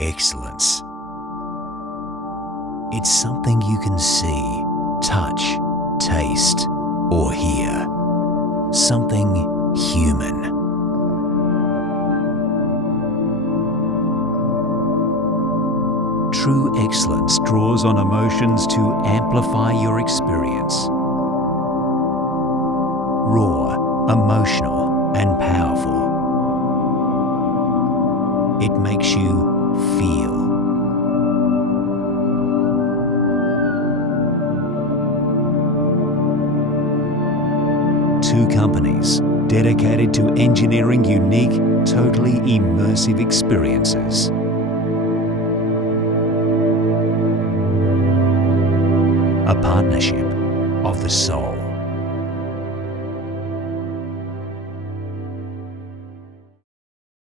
Excellence. It's something you can see, touch, taste, or hear. Something human. True excellence draws on emotions to amplify your experience. Raw, emotional, and powerful. It makes you feel. Two companies dedicated to engineering unique, totally immersive experiences. A partnership of the soul.